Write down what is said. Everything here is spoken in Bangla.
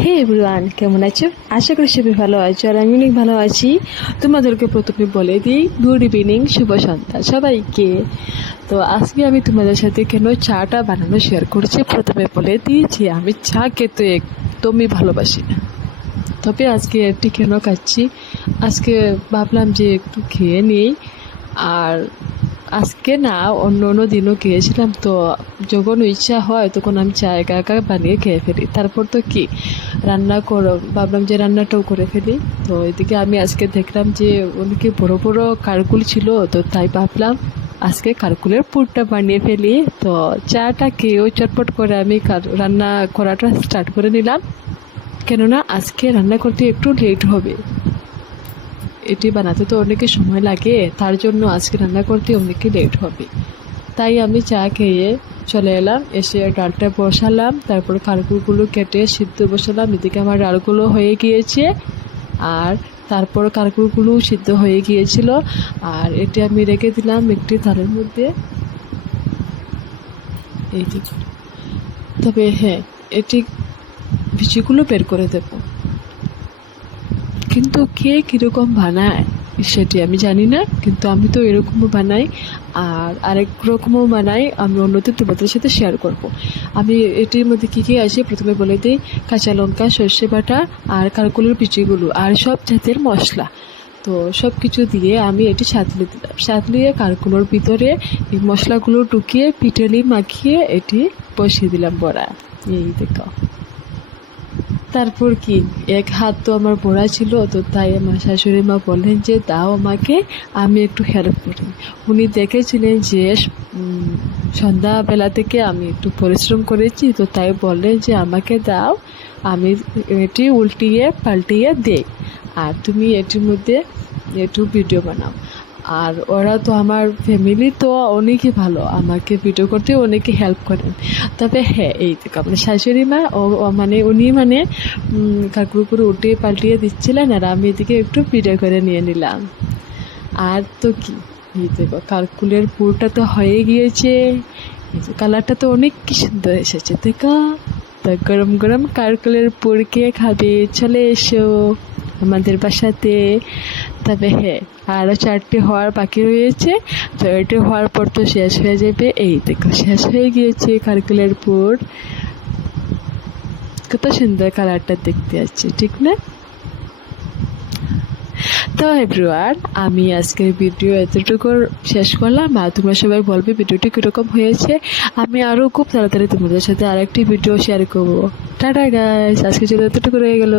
হে এভরিওয়ান, কেমন আছো? আশা করি সবাই ভালো আছো আর আমি অনেক ভালো আছি। তোমাদেরকে প্রথমে বলে দিই গুড ইভিনিং, শুভ সন্ধ্যা সবাইকে। তো আজকে আমি তোমাদের সাথে কেন চাটা বানানো শেয়ার করছি। প্রথমে বলে দিই যে আমি চা খেতে একদমই ভালোবাসি না, তবে আজকে এটি কেন খাচ্ছি, আজকে ভাবলাম যে একটু খেয়ে নিই। আর আজকে না, অন্য অন্য দিনও খেয়েছিলাম, তো যখন ইচ্ছা হয় তখন আমি চা একা একা বানিয়ে খেয়ে ফেলি। তারপর তো কি রান্না করো, ভাবলাম যে রান্নাটাও করে ফেলি। তো এদিকে আমি আজকে দেখলাম যে অনেকে বড় বড় কারকুল ছিল, তো তাই ভাবলাম আজকে কারকুলের পুরটা বানিয়ে ফেলি। তো চাটা খেয়েও চটপট করে আমি রান্না করাটা স্টার্ট করে নিলাম, কেননা আজকে রান্না করতে একটু লেট হবে। এটি বানাতে তো অনেকে সময় লাগে, তার জন্য আজকে রান্না করতে অনেকে লেট হবে। তাই আমি চা খেয়ে চলে এলাম, এসে ডালটা বসালাম, তারপর কারকুলগুলো কেটে সিদ্ধ বসালাম। এদিকে আমার ডালগুলো হয়ে গিয়েছে, আর তারপর কারকুলগুলো সিদ্ধ হয়ে গিয়েছিল। আর এটি আমি রেখে দিলাম একটি থালের মধ্যে, এই দেখুন। তবে হ্যাঁ, এটি বিচিগুলো বের করে দেবো, কিন্তু কে কীরকম বানায় সেটি আমি জানি না, কিন্তু আমি তো এরকমও বানাই। আর আরেক রকমও বানাই, আমি অন্যদের তোমাদের সাথে শেয়ার করব। আমি এটির মধ্যে কী কী আছে প্রথমে বলে দিই। কাঁচা লঙ্কা, সর্ষে বাটা, আর কারকুলের বিচিগুলো, আর সব জাতের মশলা। তো সব কিছু দিয়ে আমি এটি সাঁতলে দিলাম। সাঁতলিয়ে কারকুলোর ভিতরে এই মশলাগুলো ঢুকিয়ে পিঠেলি মাখিয়ে এটি বসিয়ে দিলাম বড়া। এই দেখো। তারপর কি, এক হাত তো আমার পড়া ছিল, তো তাই আমার শাশুড়ি মা বললেন যে দাও আমাকে, আমি একটু হেল্প করি। উনি দেখেছিলেন যে সন্ধ্যাবেলা থেকে আমি একটু পরিশ্রম করেছি, তো তাই বললেন যে আমাকে দাও, আমি এটি উল্টিয়ে পাল্টিয়ে দেই, আর তুমি এটির মধ্যে একটু ভিডিও বানাও। আর ওরা তো আমার ফ্যামিলি তো অনেকই ভালো, আমাকে ভিডিও করতে অনেকে হেল্প করেন। তবে হ্যাঁ, এই দেখো আমার শাশুড়ি মা মানে উনি মানে কাকুর উল্টিয়ে পাল্টিয়ে দিচ্ছিলেন, আর আমি এদিকে একটু ভিডিও করে নিয়ে নিলাম। আর তো কি, এই দেখো কারকুলের পুরটা তো হয়ে গিয়েছে, কালারটা তো অনেক কি সুন্দর এসেছে দেখো। তো গরম গরম কারকুলের পুর কে খাবে, চলে এসো আমাদের বাসাতে। তবে হ্যাঁ, আরও 4টি হওয়ার বাকি রয়েছে, তো এটি হওয়ার পর তো শেষ হয়ে যাবে। এই দেখো শেষ হয়ে গিয়েছে কারকুলের পুর। কত সুন্দর কালারটা দেখতে আছে, ঠিক না? তো এভরিওয়ান, আমি আজকের ভিডিও এতটুকু শেষ করলাম, আর তোমরা সবাই বলবে ভিডিওটি কীরকম হয়েছে। আমি আরও খুব তাড়াতাড়ি তোমাদের সাথে আরেকটি ভিডিও শেয়ার করবো। টাটা গাইস, আজকে চলে এতটুকু রয়ে গেল।